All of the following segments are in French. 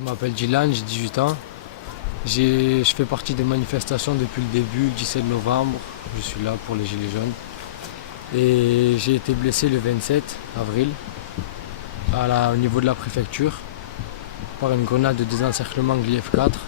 Je m'appelle Dylan, j'ai 18 ans. Je fais partie des manifestations depuis le début, le 17 novembre. Je suis là pour les Gilets jaunes. Et j'ai été blessé le 27 avril au niveau de la préfecture par une grenade de désencerclement Glaive 4.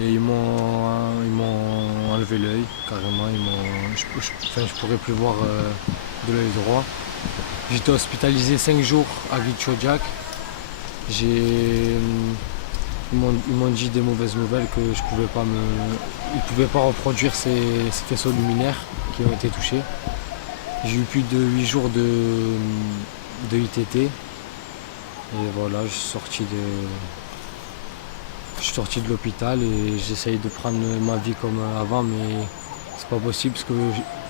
Et ils m'ont enlevé l'œil, carrément. Je pourrais plus voir de l'œil droit. J'étais hospitalisé 5 jours à Guitchodiac. Ils m'ont dit des mauvaises nouvelles que ils ne pouvaient pas reproduire ces faisceaux luminaires qui ont été touchés. J'ai eu plus de 8 jours de ITT. Et voilà, je suis sorti de l'hôpital et j'essaye de prendre ma vie comme avant, mais c'est pas possible parce que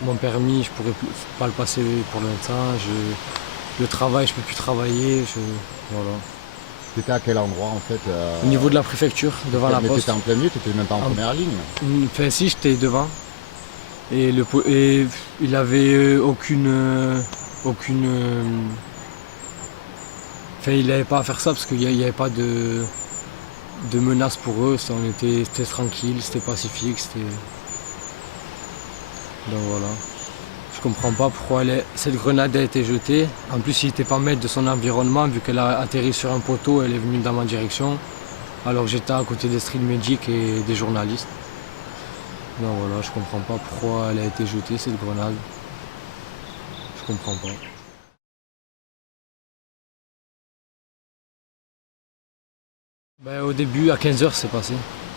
mon permis, je pourrais pas le passer pour l'instant. Le travail, je peux plus travailler. Voilà. Tu étais à quel endroit en fait Au niveau de la préfecture, devant la Mais tu poste. étais en plein milieu, tu étais même pas en première ligne. Enfin si, j'étais devant. Et il avait aucune... Enfin, il n'avait pas à faire ça parce qu'il n'y avait pas de menace pour eux. C'était tranquille, c'était pacifique. Donc voilà. Je comprends pas pourquoi cette grenade a été jetée. En plus, il n'était pas maître de son environnement vu qu'elle a atterri sur un poteau, elle est venue dans ma direction. Alors que j'étais à côté des street medics et des journalistes. Donc voilà, je comprends pas pourquoi elle a été jetée cette grenade. Je comprends pas. Au début, à 15 h c'est passé.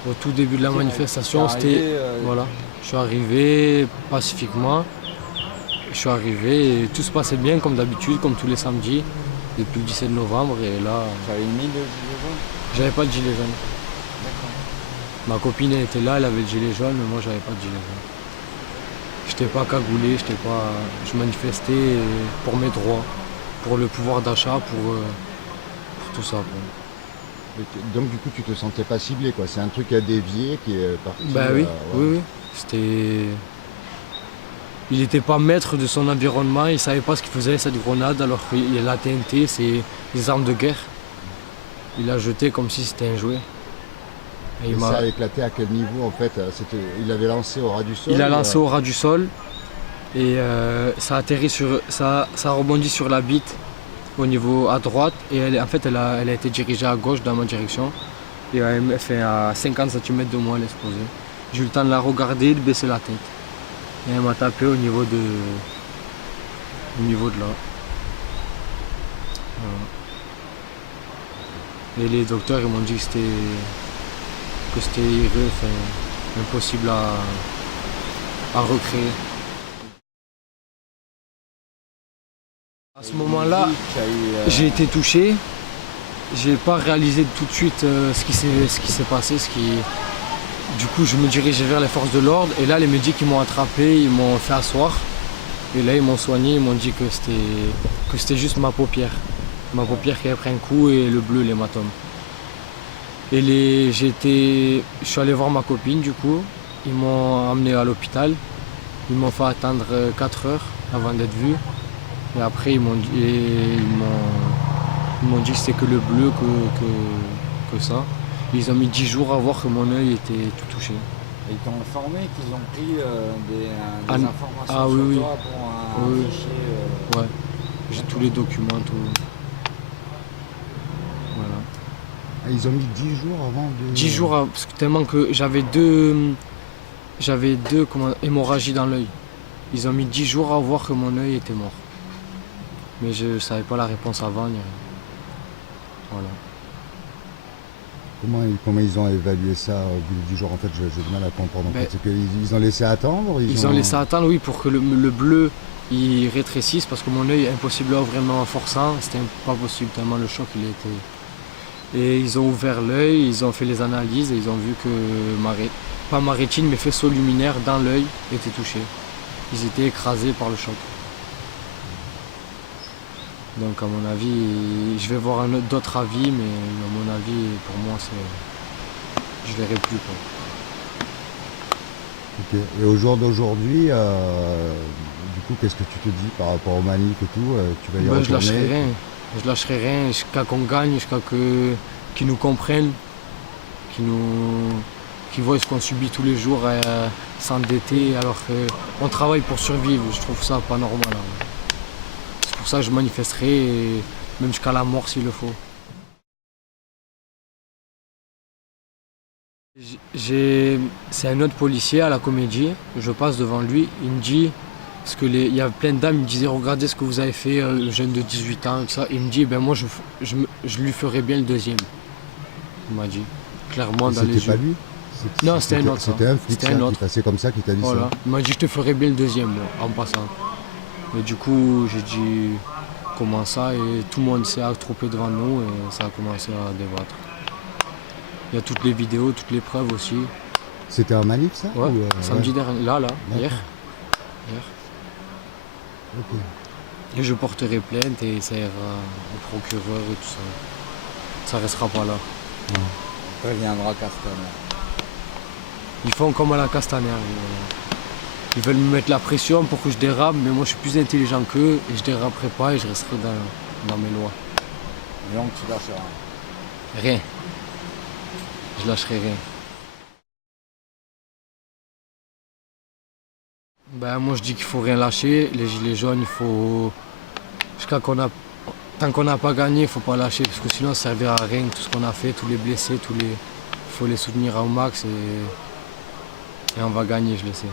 Au tout début de la manifestation, voilà. Je suis arrivé pacifiquement. Je suis arrivé et tout se passait bien comme d'habitude, comme tous les samedis, depuis le 17 novembre. Et là. Tu avais mis le gilet jaune? J'avais pas de gilet jaune. D'accord. Ma copine elle était là, elle avait le gilet jaune, mais moi j'avais pas de gilet jaune. J'étais pas cagoulé, je manifestais pour mes droits, pour le pouvoir d'achat, pour tout ça. Quoi. Donc du coup tu te sentais pas ciblé quoi, c'est un truc à dévier qui est parti. Oui, ouais. oui. Il n'était pas maître de son environnement, il ne savait pas ce qu'il faisait cette grenade alors que la TNT c'est des armes de guerre. Il l'a jeté comme si c'était un jouet. Et ça a éclaté à quel niveau en fait? Il l'avait lancé au ras du sol? Il a lancé au ras du sol et ça a atterri ça a rebondi sur la bite au niveau à droite et elle a été dirigée à gauche dans ma direction et elle fait à 50 cm de moi, elle est explosée. J'ai eu le temps de la regarder, de baisser la tête et elle m'a tapé au niveau de là. Voilà. Et les docteurs ils m'ont dit que c'était impossible à recréer. À ce moment-là, j'ai été touché. J'ai pas réalisé tout de suite ce qui s'est passé. Du coup, je me dirigeais vers les forces de l'ordre et là, les médics ils m'ont attrapé, ils m'ont fait asseoir. Et là, ils m'ont soigné, ils m'ont dit que c'était juste ma paupière. Ma paupière qui avait pris un coup et le bleu, l'hématome. Et je suis allé voir ma copine du coup. Ils m'ont emmené à l'hôpital. Ils m'ont fait attendre 4 heures avant d'être vu. Et après, ils m'ont dit que c'était que le bleu que ça. Et ils ont mis 10 jours à voir que mon œil était tout touché. Et ils t'ont informé qu'ils ont pris des informations sur toi pour un fichier Ouais, j'ai tous les documents, tout. Voilà. Ah, ils ont mis 10 jours avant de... 10 jours, parce que tellement que j'avais deux hémorragies dans l'œil. Ils ont mis 10 jours à voir que mon œil était mort. Mais je ne savais pas la réponse avant. Voilà. Comment ils ont évalué ça au bout du jour? En fait, j'ai du mal à comprendre. En fait. C'est qu'ils ont laissé attendre? Ils ont laissé attendre, oui, pour que le bleu il rétrécisse, parce que mon œil, impossible à ouvrir même en forçant, c'était pas possible tellement le choc il était. Et ils ont ouvert l'œil, ils ont fait les analyses et ils ont vu que pas ma rétine, mais faisceau luminaire dans l'œil était touché. Ils étaient écrasés par le choc. Donc à mon avis, je vais voir d'autres avis, mais à mon avis, pour moi, je verrai plus, quoi. Okay. Et au jour d'aujourd'hui, du coup, qu'est-ce que tu te dis par rapport aux manifs et tout? Tu vas y retourner? Je lâcherai rien. Je lâcherai rien jusqu'à qu'on gagne, jusqu'à qu'ils nous comprennent, qu'ils voient ce qu'on subit tous les jours, s'endetter alors qu'on travaille pour survivre. Je trouve ça pas normal. Hein. C'est pour ça que je manifesterai, même jusqu'à la mort s'il le faut. C'est un autre policier à la comédie, je passe devant lui, il me dit, parce qu'il y a plein de dames, il me disait regardez ce que vous avez fait, le jeune de 18 ans, et tout ça. Il me dit ben moi je lui ferai bien le deuxième. Il m'a dit, clairement dans les yeux. C'était pas lui? Non, c'était un autre. C'était un flic qui passait comme ça, qui t'a dit ça? Il m'a dit je te ferai bien le deuxième, moi, en passant. Et du coup j'ai dit comment ça, et tout le monde s'est attroupé devant nous et ça a commencé à débattre. Il y a toutes les vidéos, toutes les preuves aussi. C'était un manif ça? Ouais, samedi dernier, là, hier. Okay. Et je porterai plainte et ça ira au procureur et tout ça. Ça restera pas là. Après viendra Castaner. Ils font comme à la Castaner. Ils veulent me mettre la pression pour que je dérape, mais moi je suis plus intelligent qu'eux et je déraperai pas et je resterai dans mes lois. Et donc tu lâcheras rien. Je lâcherai rien. Ben, moi je dis qu'il faut rien lâcher. Les gilets jaunes, il faut. Tant qu'on n'a pas gagné, il ne faut pas lâcher parce que sinon ça ne servira à rien. Tout ce qu'on a fait, tous les blessés, il faut les soutenir au max et on va gagner, je le sais.